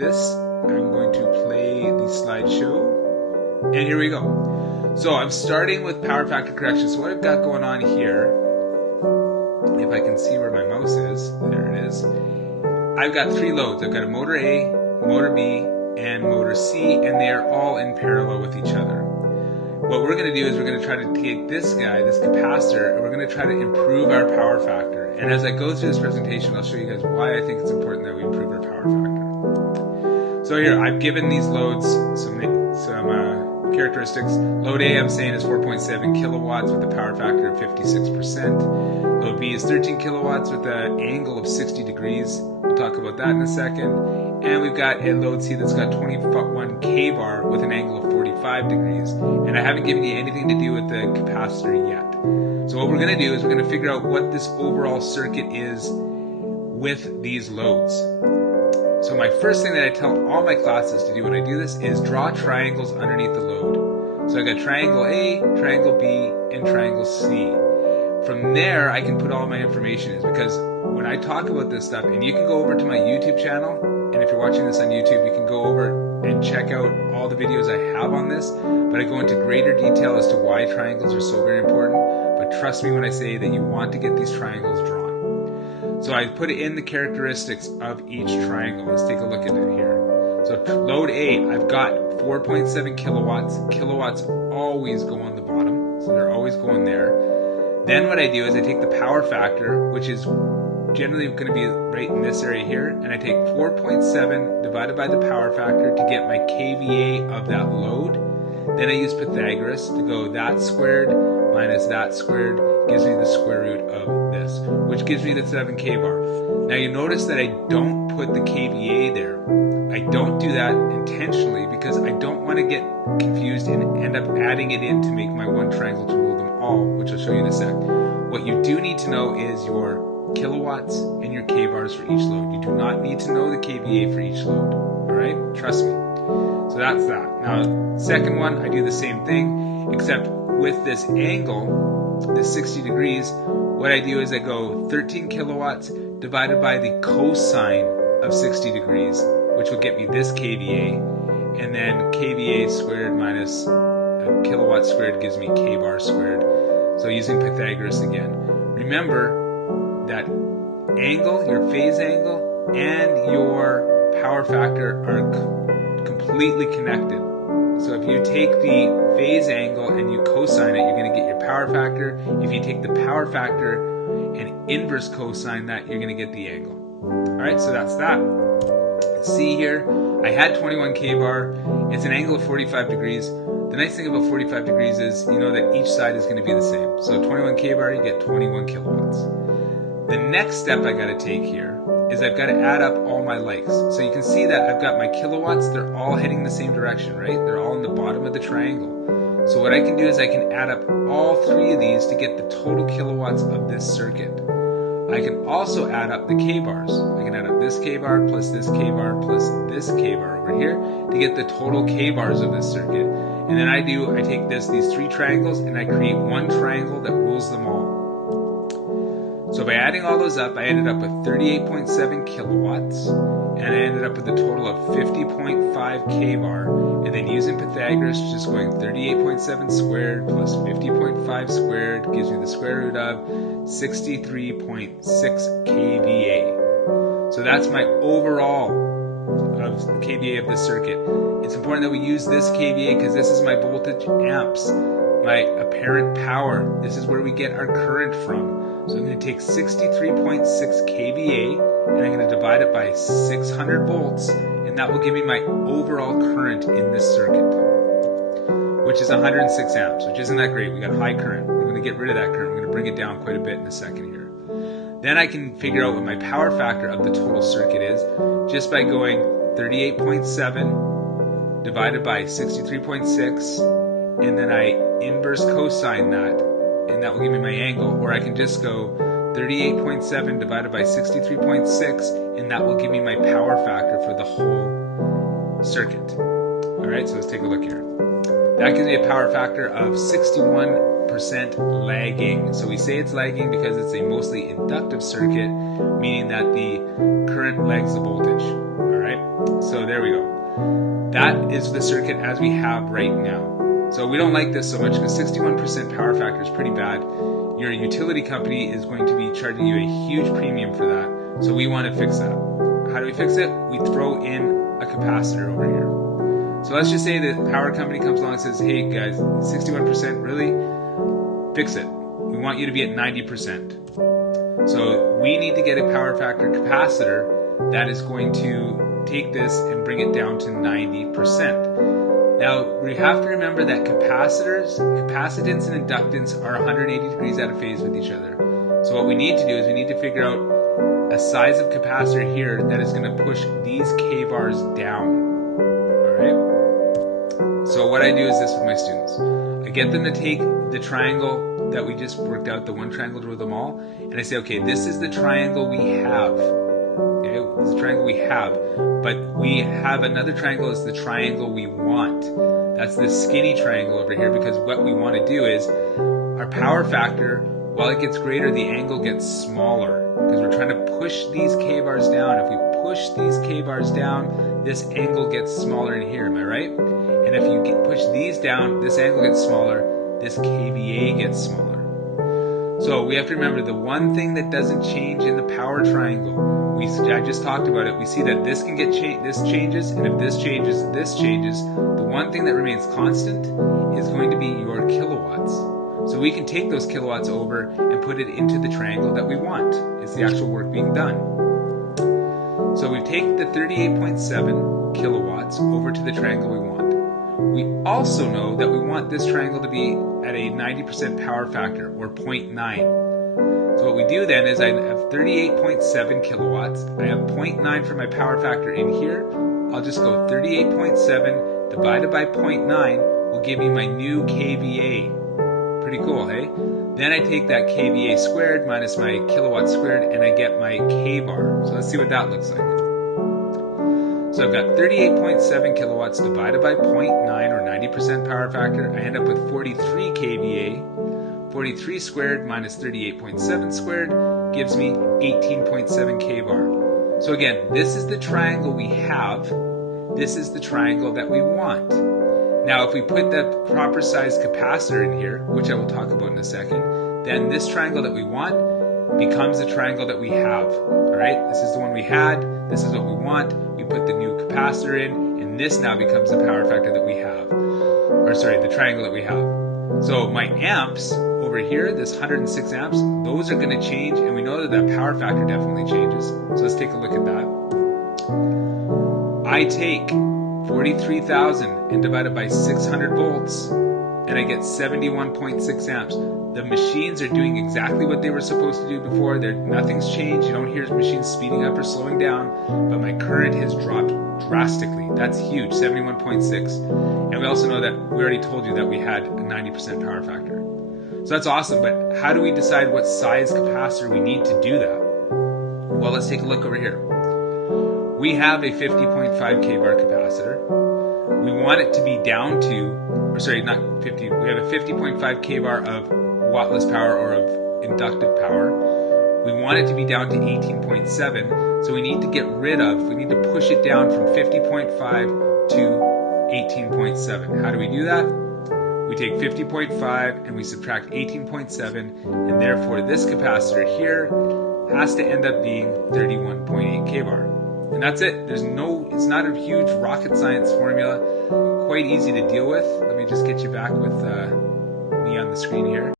this, I'm going to play the slideshow, and here we go. So I'm starting with power factor correction. So what I've got going on here, if I can see where my mouse is, there it is. I've got three loads. I've got a motor A, motor B, and motor C, and they are all in parallel with each other. What we're going to do is we're going to try to take this guy, this capacitor, and we're going to try to improve our power factor. And as I go through this presentation, I'll show you guys why I think it's important that we improve our power factor. So here, I've given these loads some characteristics. Load A, I'm saying, is 4.7 kilowatts with a power factor of 56%. Load B is 13 kilowatts with an angle of 60 degrees. We'll talk about that in a second. And we've got a load C that's got 21 kVAR with an angle of 45 degrees. And I haven't given you anything to do with the capacitor yet. So what we're going to do is we're going to figure out what this overall circuit is with these loads. So my first thing that I tell all my classes to do when I do this is draw triangles underneath the load. So I got triangle A, triangle B, and triangle C. From there, I can put all my information in, because when I talk about this stuff, and you can go over to my YouTube channel, and if you're watching this on YouTube, you can go over and check out all the videos I have on this, but I go into greater detail as to why triangles are so very important. But trust me when I say that you want to get these triangles drawn. So I put in the characteristics of each triangle. Let's take a look at it here. So load A, I've got 4.7 kilowatts. Kilowatts always go on the bottom, so they're always going there. Then what I do is I take the power factor, which is generally going to be right in this area here, and I take 4.7 divided by the power factor to get my kVA of that load. Then I use Pythagoras to go that squared minus that squared gives me the square root of this, which gives me the 7 kVAR. Now you notice that I don't put the kVA there. I don't do that intentionally because I don't want to get confused and end up adding it in to make my one triangle to rule them all, which I'll show you in a sec. What you do need to know is your kilowatts and your kVARs for each load. You do not need to know the kVA for each load. Alright? Trust me. So that's that. Now, second one, I do the same thing, except with this angle, this 60 degrees, what I do is I go 13 kilowatts divided by the cosine of 60 degrees, which will get me this kVA, and then kVA squared minus kilowatt squared gives me kVAR squared. So using Pythagoras again. Remember that angle, your phase angle, and your power factor are completely connected. So if you take the phase angle and you cosine it, you're going to get your power factor. If you take the power factor and inverse cosine that, you're going to get the angle. Alright, so that's that. Let's see here, I had 21 kVAR. It's an angle of 45 degrees. The nice thing about 45 degrees is you know that each side is going to be the same. So 21 kVAR, you get 21 kilowatts. The next step I got to take here is I've got to add up all my likes. So you can see that I've got my kilowatts, they're all heading the same direction, right? They're all in the bottom of the triangle. So what I can do is I can add up all three of these to get the total kilowatts of this circuit. I can also add up the kVARs. I can add up this kVAR plus this kVAR plus this kVAR over here to get the total kVARs of this circuit. And then I take these three triangles and I create one triangle that rules them all. So by adding all those up, I ended up with 38.7 kilowatts, and I ended up with a total of 50.5 kVAR, and then using Pythagoras, just going 38.7 squared plus 50.5 squared gives me the square root of 63.6 kVA. So that's my overall of kVA of this circuit. It's important that we use this kVA because this is my voltage amps, my apparent power. This is where we get our current from. So I'm going to take 63.6 kVA and I'm going to divide it by 600 volts, and that will give me my overall current in this circuit, which is 106 amps, which isn't that great. We got high current. We're going to get rid of that current. We're going to bring it down quite a bit in a second here. Then I can figure out what my power factor of the total circuit is just by going 38.7 divided by 63.6, and then I inverse cosine that, and that will give me my angle. Or I can just go 38.7 divided by 63.6, and that will give me my power factor for the whole circuit. Alright, so let's take a look here. That gives me a power factor of 61% lagging. So we say it's lagging because it's a mostly inductive circuit, meaning that the current lags the voltage. Alright, So there we go. That is the circuit as we have right now. So we don't like this so much because 61% power factor is pretty bad. Your utility company is going to be charging you a huge premium for that. So we want to fix that. How do we fix it? We throw in a capacitor over here. So let's just say the power company comes along and says, hey guys, 61%, really? Fix it. We want you to be at 90%. So we need to get a power factor capacitor that is going to take this and bring it down to 90%. Now, we have to remember that capacitance and inductance are 180 degrees out of phase with each other. So what we need to do is we need to figure out a size of capacitor here that is going to push these k-bars down. Alright? So what I do is this with my students. I get them to take the triangle that we just worked out, the one triangle with them all, and I say, okay, this is the triangle we have. Okay, this is the triangle we have, but we have another triangle is the triangle we want. That's the skinny triangle over here, because what we want to do is our power factor, while it gets greater, the angle gets smaller, because we're trying to push these k-bars down. If we push these k-bars down, this angle gets smaller in here, am I right? And if you push these down, this angle gets smaller, this kVA gets smaller. So we have to remember the one thing that doesn't change in the power triangle, I just talked about it, we see that this can get this changes, and if this changes, this changes. The one thing that remains constant is going to be your kilowatts. So we can take those kilowatts over and put it into the triangle that we want. It's the actual work being done. So we take the 38.7 kilowatts over to the triangle we want. We also know that we want this triangle to be at a 90% power factor, or 0.9. So what we do then is I have 38.7 kilowatts. I have 0.9 for my power factor in here. I'll just go 38.7 divided by 0.9 will give me my new kVA. Pretty cool, hey? Then I take that kVA squared minus my kilowatts squared and I get my k-bar. So let's see what that looks like. So I've got 38.7 kilowatts divided by 0.9 or 90% power factor. I end up with 43 kVA. 43 squared minus 38.7 squared gives me 18.7 k-bar. So again, this is the triangle we have. This is the triangle that we want. Now if we put the proper size capacitor in here, which I will talk about in a second, then this triangle that we want becomes the triangle that we have. Alright, this is the one we had, this is what we want, we put the new capacitor in, and this now becomes the power factor that we have. Or sorry, the triangle that we have. So my amps over here, this 106 amps, those are going to change, and we know that that power factor definitely changes. So let's take a look at that. I take 43,000 and divide it by 600 volts, and I get 71.6 amps. The machines are doing exactly what they were supposed to do before. Nothing's changed. You don't hear machines speeding up or slowing down, but my current has dropped drastically. That's huge, 71.6. And we also know that we already told you that we had a 90% power factor. So that's awesome, but how do we decide what size capacitor we need to do that? Well, let's take a look over here. We have a 50.5 k-bar capacitor. We want it to be down to, or sorry, not 50, we have a 50.5 k-bar of wattless power or of inductive power. We want it to be down to 18.7, so we need to we need to push it down from 50.5 to 18.7. How do we do that? We take 50.5 and we subtract 18.7, and therefore this capacitor here has to end up being 31.8 k-bar. And that's it. It's not a huge rocket science formula, quite easy to deal with. Let me just get you back with me on the screen here.